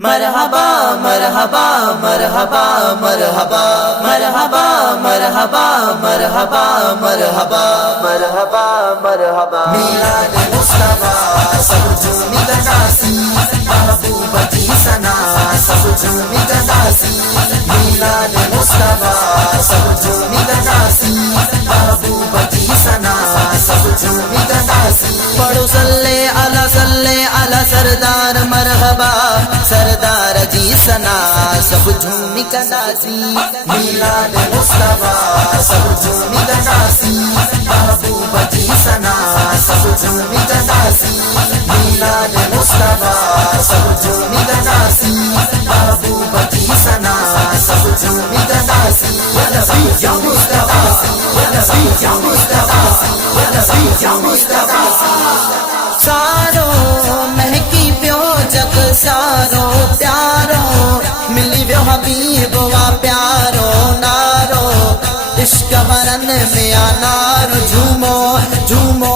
مرحبا مرحبا مرحبا مرحبا مرحبا مرحبا مرحبا مرحبا مرحبا مرحبا میلاد مصطفیٰ سب جھومی کنداسی محبوب کی ثنا سب جھومی کنداسی میلاد مصطفیٰ سب جھومی کنداسی محبوب کی ثنا سب جھومی کنداسی پڑھو صلی علی سردار مرحبا سردار جی ثنا سب جھومی کنداسی میلاد مصطفیٰ سب جھومی کنداسی محبوب کی ثنا سب جھومی کنداسی میلاد مصطفیٰ سب جھومی کنداسی محبوب کی ثنا سب جھومی کنداسی یا نبی یا مصطفیٰ یا نبی یا مصطفیٰ یا نبی یا مصطفیٰ سارو مہکی پیو جگ سارو پیارو ملی ویو حبیب وا پیارو نارو عشق ورن میں نارو جھومو جھومو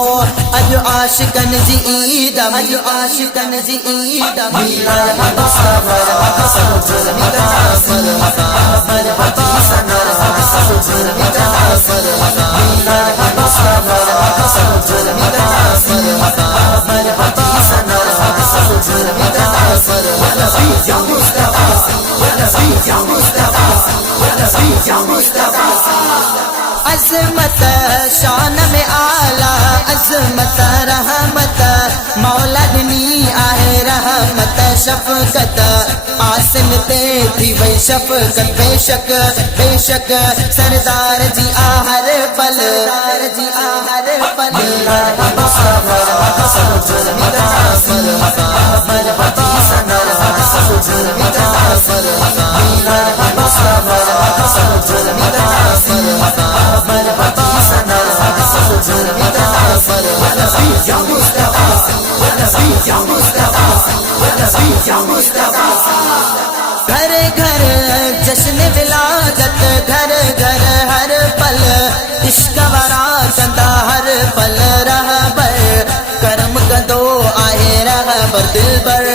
اج عاشقن جی عید اج عاشقن جی عید میلاد مصطفیٰ سب جھومی کنداسی مرحبا ثنا سب جھومی کنداسی میلاد مصطفیٰ سب جھومی کنداسی مرحبا ثنا سب جھومی کنداسی یا نبی یا مصطفیٰ یا نبی یا مصطفیٰ یا نبی یا مصطفیٰ عظمت شان میں اعلیٰ عظمت رحمت مولا دنی آئے رحمت شفقت آسن تے تھی وہی شفقت بے شک بے شک سردار جی آہر پل جی آہر پل میلاد مصطفیٰ سب جھومی کنداسی مرحبا ثنا سب جھومی کنداسی میلاد مصطفیٰ سب جھومی کنداسی مرحبا ثنا سب جھومی کنداسی یا نبی یا مصطفیٰ یا نبی یا مصطفیٰ یا نبی یا مصطفیٰ گھر گھر جشن ولادت گھر گھر ہر پل عشق ورا کندا ہر پل رہبر کرم کندو آئے رہبر دلبر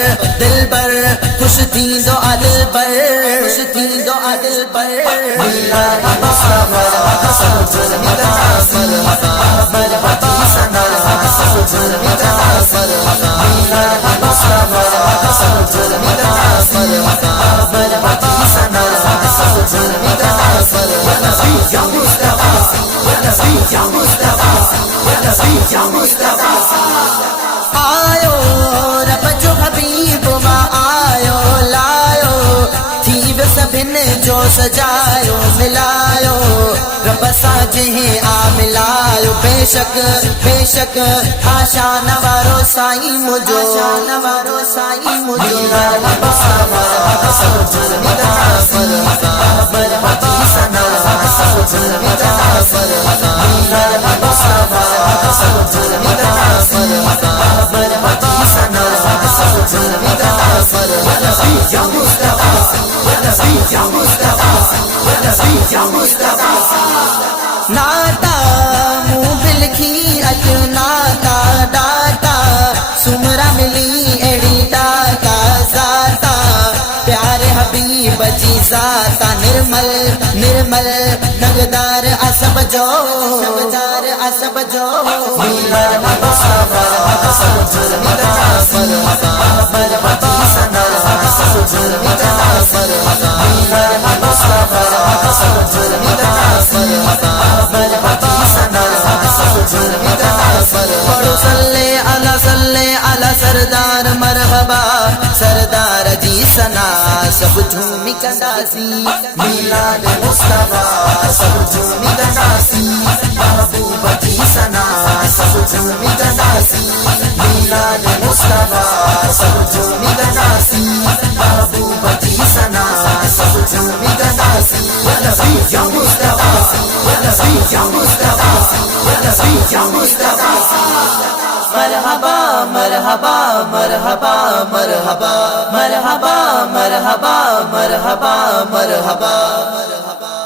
دلبر خوش تھیندو آ دلبر خوش تھیندو آ دلبر میلاد مصطفیٰ سب جھومی کنداسی مرحبا ثنا سب جھومی کنداسی میلاد مصطفیٰ سب جھومی کنداسی مرحبا ثنا سب جھومی کنداسی یا نبی یا مصطفیٰ یا نبی یا مصطفیٰ یا نبی یا مصطفیٰ آیو رب جو حبیب وا آیو لایو تھی سبھن جو سجایو ملایو رب ساجہیں آ ملایو بے شک آشان وارو سائی مجھو نوارو سائی مجھو میلاد مصطفیٰ سب جھومی کنداسی مرحبا ثنا سب جھومی کنداسی میلاد مصطفیٰ سب جھومی کنداسی مرحبا ثنا سب جھومی کنداسی یا نبی یا مصطفیٰ یا نبی یا مصطفیٰ یا نبی یا مصطفیٰ ناتا منہ بلکھی اج ناتا ڈاٹا سمرا ملی ایڑی ڈاٹا ذاتا پیارے حبیب جی ذاتا نرمل نرمل نگدار اسب جو نگدار اسب جو میلاد مصطفیٰ سب جھومی کنداسی مرحبا ثنا سب جھومی کنداسی میلاد مصطفیٰ سب جھومی کنداسی مرحبا ثنا سب جھومی کنداسی پڑھو صلی علی سردار مرحبا سردار جی ثنا سب جھومی کنداسی میلاد مصطفیٰ سب جھومی کنداسی محبوب کی ثنا سب جھومی کنداسی میلاد مصطفیٰ سب جھومی کنداسی محبوب کی ثنا سب جھومی کنداسی یا نبی یا مصطفیٰ یا نبی یا مصطفیٰ یا نبی یا مصطفیٰ مرحبا مرحبا مرحبا مرحبا مرحبا مرحبا مرحبا مرحبا